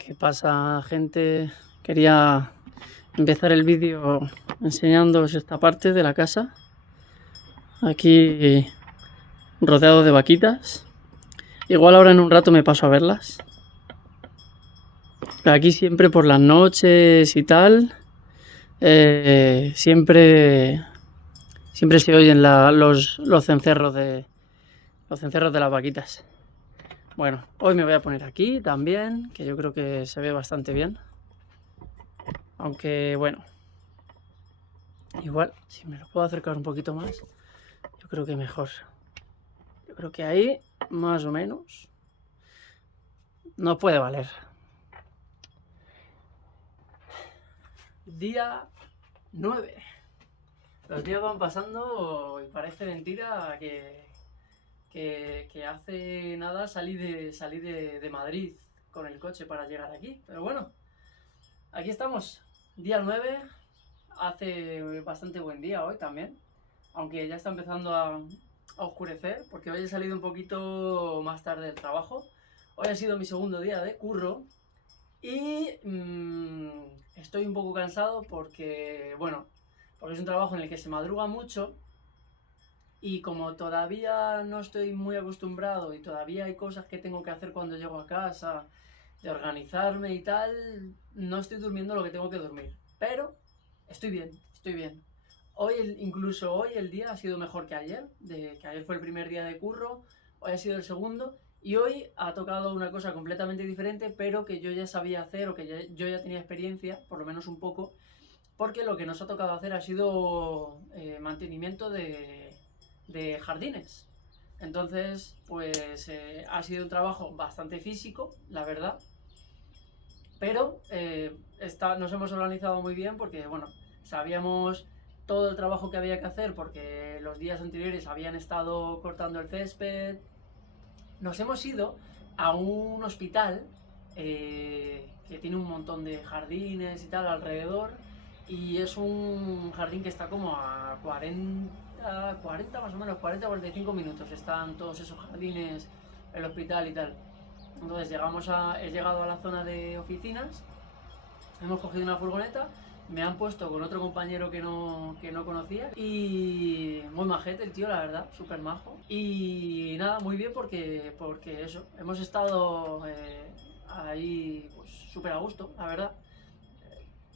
¿Qué pasa, gente? Quería empezar el vídeo enseñándoos esta parte de la casa. Aquí rodeado de vaquitas. Igual ahora en un rato me paso a verlas. Pero aquí siempre por las noches y tal, siempre se oyen los cencerros de las vaquitas. Bueno, hoy me voy a poner aquí también, que yo creo que se ve bastante bien. Aunque bueno, igual si me lo puedo acercar un poquito más, yo creo que mejor. Yo creo que ahí, más o menos, nos puede valer. Día 9. Los días van pasando y parece mentira que hace nada salí de Madrid con el coche para llegar aquí. Pero bueno, aquí estamos. Día 9. Hace bastante buen día hoy también. Aunque ya está empezando a oscurecer, porque hoy he salido un poquito más tarde del trabajo. Hoy ha sido mi segundo día de curro y estoy un poco cansado porque es un trabajo en el que se madruga mucho y como todavía no estoy muy acostumbrado y todavía hay cosas que tengo que hacer cuando llego a casa, de organizarme y tal, no estoy durmiendo lo que tengo que dormir. Pero estoy bien, estoy bien. Incluso hoy el día ha sido mejor que ayer, que ayer fue el primer día de curro, hoy ha sido el segundo, y hoy ha tocado una cosa completamente diferente, pero que yo ya sabía hacer o que yo ya tenía experiencia, por lo menos un poco, porque lo que nos ha tocado hacer ha sido mantenimiento de jardines. Entonces, pues ha sido un trabajo bastante físico, la verdad, pero nos hemos organizado muy bien porque, bueno, sabíamos todo el trabajo que había que hacer porque los días anteriores habían estado cortando el césped. Nos hemos ido a un hospital que tiene un montón de jardines y tal alrededor, y es un jardín que está como a 40 más o menos, 40-45 minutos están todos esos jardines, el hospital y tal. Entonces he llegado a la zona de oficinas, hemos cogido una furgoneta, me han puesto con otro compañero que no conocía y muy majete el tío, la verdad, súper majo. Y nada, muy bien porque eso, hemos estado ahí pues súper a gusto, la verdad.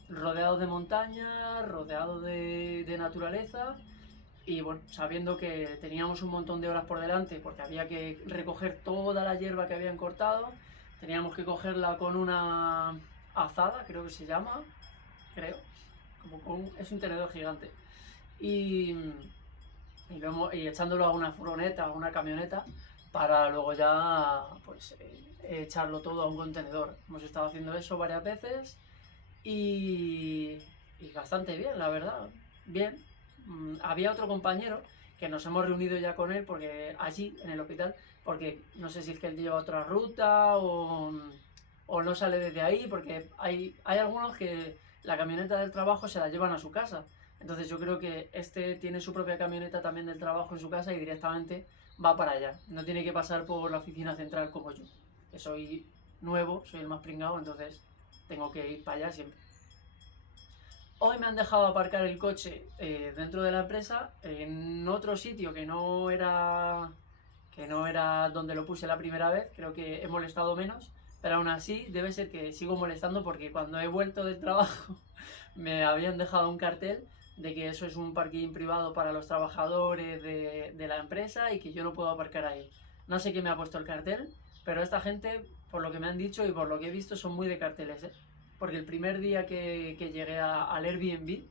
Rodeado de montaña, rodeado de naturaleza y bueno, sabiendo que teníamos un montón de horas por delante porque había que recoger toda la hierba que habían cortado, teníamos que cogerla con una azada, creo que se llama, creo, es un tenedor gigante, y, y echándolo a una furgoneta, a una camioneta, para luego ya pues echarlo todo a un contenedor. Hemos estado haciendo eso varias veces y, y bastante bien, la verdad, bien. Había otro compañero que nos hemos reunido ya con él porque allí en el hospital, porque no sé si es que él lleva otra ruta o no sale desde ahí, porque hay algunos que la camioneta del trabajo se la llevan a su casa. Entonces yo creo que este tiene su propia camioneta también del trabajo en su casa y directamente va para allá. No tiene que pasar por la oficina central como yo, que soy nuevo, soy el más pringado, entonces tengo que ir para allá siempre. Hoy me han dejado aparcar el coche dentro de la empresa en otro sitio que no era donde lo puse la primera vez. Creo que he molestado menos, pero aún así debe ser que sigo molestando porque cuando he vuelto del trabajo me habían dejado un cartel de que eso es un parking privado para los trabajadores de la empresa y que yo no puedo aparcar ahí. No sé quién me ha puesto el cartel, pero esta gente, por lo que me han dicho y por lo que he visto, son muy de carteles, ¿eh? Porque el primer día que llegué al Airbnb,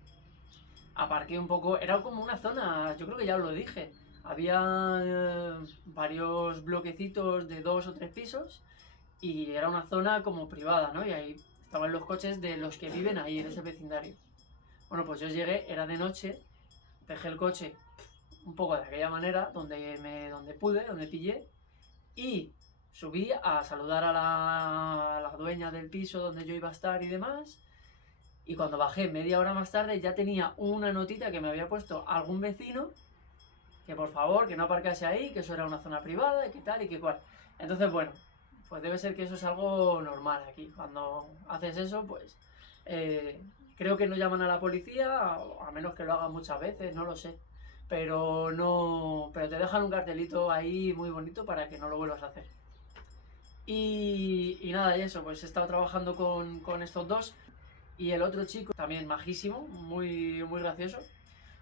aparqué un poco, era como una zona, yo creo que ya os lo dije, había varios bloquecitos de 2 o 3 pisos y era una zona como privada, ¿no? Y ahí estaban los coches de los que viven ahí en ese vecindario. Bueno, pues yo llegué, era de noche, dejé el coche un poco de aquella manera, donde pillé, y subí a saludar a la dueña del piso donde yo iba a estar y demás. Y cuando bajé media hora más tarde ya tenía una notita que me había puesto algún vecino que por favor, que no aparcase ahí, que eso era una zona privada y que tal y que cual. Entonces, bueno, pues debe ser que eso es algo normal aquí. Cuando haces eso, pues creo que no llaman a la policía, a menos que lo hagan muchas veces, no lo sé. Pero no, pero te dejan un cartelito ahí muy bonito para que no lo vuelvas a hacer. Y nada, y eso, pues he estado trabajando con estos dos. Y el otro chico, también majísimo, muy gracioso,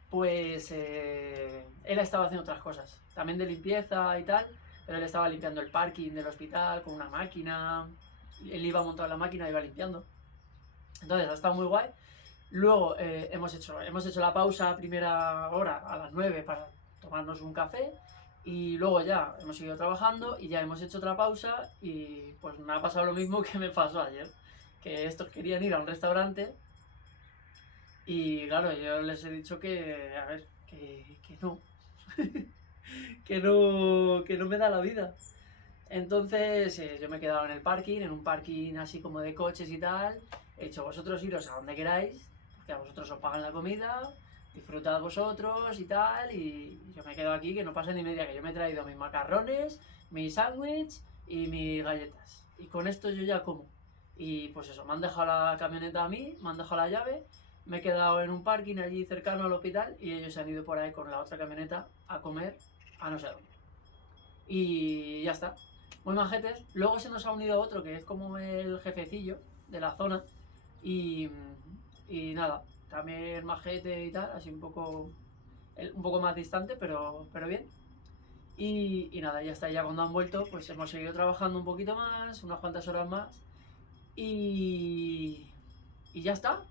pues él estaba haciendo otras cosas, también de limpieza y tal, pero él estaba limpiando el parking del hospital con una máquina, él iba montado en la máquina y iba limpiando. Entonces ha estado muy guay. Luego hemos hecho la pausa a primera hora, a las 9 para tomarnos un café. Y luego ya hemos seguido trabajando y ya hemos hecho otra pausa y pues me ha pasado lo mismo que me pasó ayer. Que estos querían ir a un restaurante y claro, yo les he dicho que, a ver, que no, que no me da la vida. Entonces yo me he quedado en el parking, en un parking así como de coches y tal. He dicho, vosotros iros a donde queráis, porque a vosotros os pagan la comida, disfrutad vosotros y tal. Y yo me quedo aquí, que no pase ni media, que yo me he traído mis macarrones, mi sándwich y mis galletas. Y con esto yo ya como. Y pues eso, me han dejado la camioneta a mí, me han dejado la llave, me he quedado en un parking allí cercano al hospital y ellos se han ido por ahí con la otra camioneta a comer a no sé dónde. Y ya está. Muy majetes. Luego se nos ha unido otro que es como el jefecillo de la zona. Y, y nada, también majete y tal, así un poco más distante, pero bien. Y nada, ya está. Ya cuando han vuelto, pues hemos seguido trabajando un poquito más, unas cuantas horas más. Y, y ya está.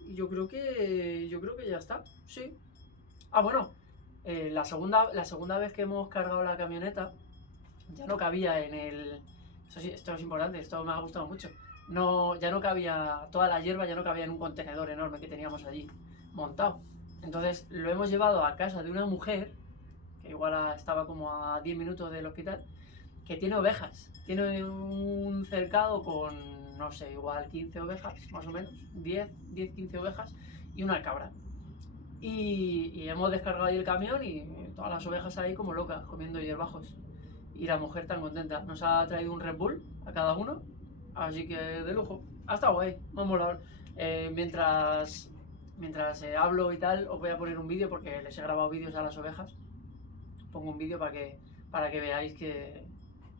Y yo creo que ya está. Sí. Ah, bueno. La segunda vez que hemos cargado la camioneta, ya no cabía en el... Esto, sí, esto es importante, esto me ha gustado mucho. No, ya no cabía, toda la hierba ya no cabía en un contenedor enorme que teníamos allí montado. Entonces lo hemos llevado a casa de una mujer, que igual estaba como a 10 minutos del hospital, que tiene ovejas. Tiene un cercado con, no sé, igual 15 ovejas, más o menos. 15 ovejas y una cabra. Y hemos descargado ahí el camión y todas las ovejas ahí como locas, comiendo hierbajos. Y la mujer tan contenta. Nos ha traído un Red Bull a cada uno. Así que de lujo. Ha estado guay, me ha molado. Mientras hablo y tal, os voy a poner un vídeo porque les he grabado vídeos a las ovejas. Pongo un vídeo para que veáis que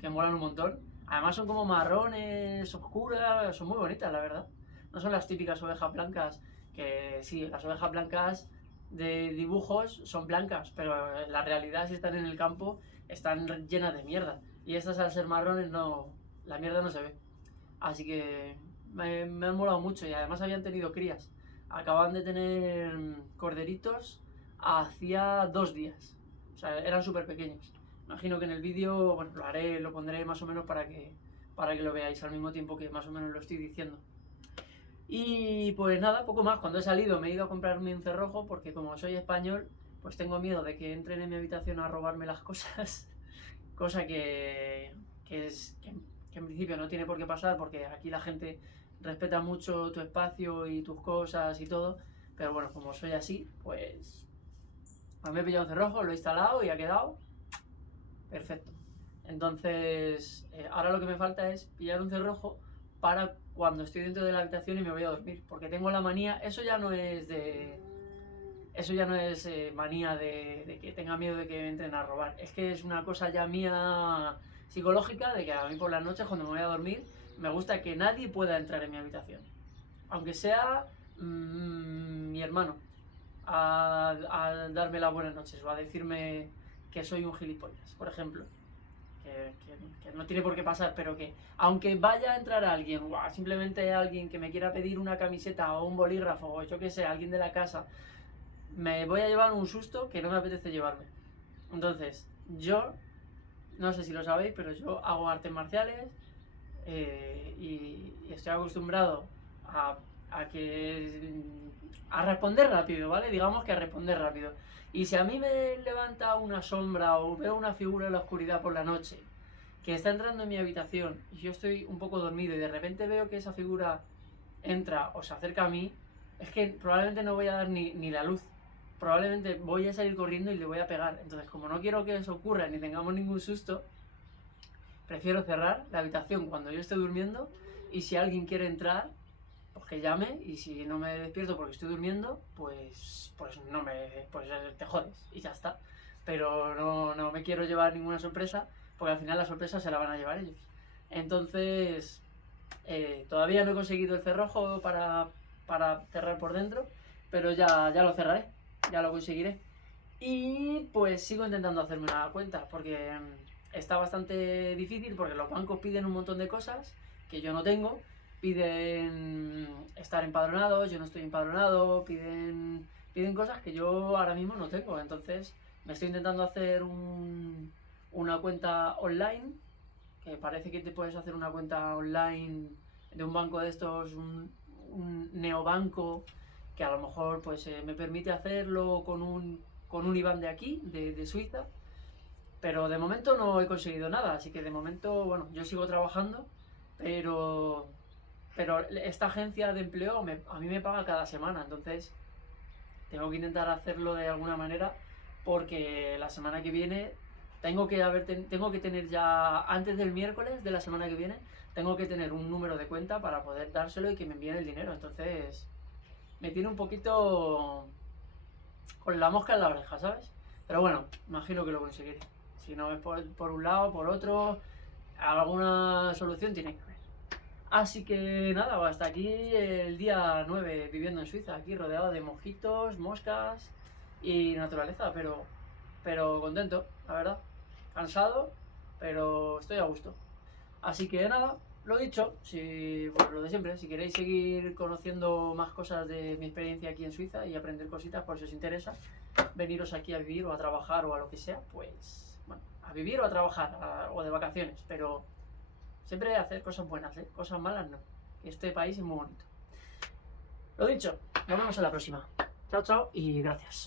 molan un montón. Además son como marrones, oscuras, son muy bonitas la verdad. No son las típicas ovejas blancas, que sí, las ovejas blancas de dibujos son blancas, pero la realidad si están en el campo están llenas de mierda. Y estas al ser marrones no, la mierda no se ve. Así que me han molado mucho y además habían tenido crías. Acaban de tener corderitos hacía 2 días. O sea, eran súper pequeños. Imagino que en el vídeo, bueno, lo pondré más o menos para que lo veáis al mismo tiempo que más o menos lo estoy diciendo. Y pues nada, poco más. Cuando he salido me he ido a comprarme un cerrojo porque como soy español, pues tengo miedo de que entren en mi habitación a robarme las cosas. Cosa que en principio no tiene por qué pasar porque aquí la gente respeta mucho tu espacio y tus cosas y todo. Pero bueno, como soy así, pues me he pillado un cerrojo, lo he instalado y ha quedado perfecto. Entonces, ahora lo que me falta es pillar un cerrojo para cuando estoy dentro de la habitación y me voy a dormir. Porque tengo la manía, eso ya no es manía de que tenga miedo de que me entren a robar. Es que es una cosa ya mía psicológica de que a mí por las noches cuando me voy a dormir me gusta que nadie pueda entrar en mi habitación. Aunque sea mi hermano a darme las buenas noches o a decirme que soy un gilipollas, por ejemplo. Que no tiene por qué pasar, pero que aunque vaya a entrar alguien, simplemente alguien que me quiera pedir una camiseta o un bolígrafo o yo que sé, alguien de la casa, me voy a llevar un susto que no me apetece llevarme. Entonces, yo, no sé si lo sabéis, pero yo hago artes marciales y estoy acostumbrado a responder rápido, ¿vale? Digamos que a responder rápido. Y si a mí me levanta una sombra o veo una figura en la oscuridad por la noche que está entrando en mi habitación y yo estoy un poco dormido y de repente veo que esa figura entra o se acerca a mí, es que probablemente no voy a dar ni la luz. Probablemente voy a salir corriendo y le voy a pegar. Entonces, como no quiero que eso ocurra ni tengamos ningún susto, prefiero cerrar la habitación cuando yo esté durmiendo, y si alguien quiere entrar, pues que llame, y si no me despierto porque estoy durmiendo, pues no me, pues te jodes y ya está. Pero no me quiero llevar ninguna sorpresa, porque al final la sorpresa se la van a llevar ellos. Entonces, todavía no he conseguido el cerrojo para cerrar por dentro, pero ya lo cerraré, ya lo conseguiré. Y pues sigo intentando hacerme una cuenta, porque está bastante difícil, porque los bancos piden un montón de cosas que yo no tengo. Piden estar empadronados, yo no estoy empadronado, piden cosas que yo ahora mismo no tengo. Entonces me estoy intentando hacer una cuenta online, que parece que te puedes hacer una cuenta online de un banco de estos, un neobanco, que a lo mejor pues me permite hacerlo con un IBAN de aquí, de Suiza. Pero de momento no he conseguido nada, así que de momento, bueno, yo sigo trabajando, pero esta agencia de empleo a mí me paga cada semana, entonces tengo que intentar hacerlo de alguna manera, porque la semana que viene tengo que tener ya, antes del miércoles de la semana que viene, tengo que tener un número de cuenta para poder dárselo y que me envíen el dinero. Entonces me tiene un poquito con la mosca en la oreja, ¿sabes? Pero bueno, imagino que lo conseguiré. Si no es por un lado, por otro, alguna solución tiene que haber. Así que nada, hasta aquí el día 9 viviendo en Suiza, aquí rodeado de mojitos, moscas y naturaleza, pero contento, la verdad. Cansado, pero estoy a gusto. Así que nada, lo dicho, pues lo de siempre, si queréis seguir conociendo más cosas de mi experiencia aquí en Suiza y aprender cositas por si os interesa, veniros aquí a vivir o a trabajar o a lo que sea, pues bueno, a vivir o a trabajar o de vacaciones, pero siempre hacer cosas buenas, ¿eh? Cosas malas no. Este país es muy bonito. Lo dicho, nos vemos en la próxima. Chao, chao y gracias.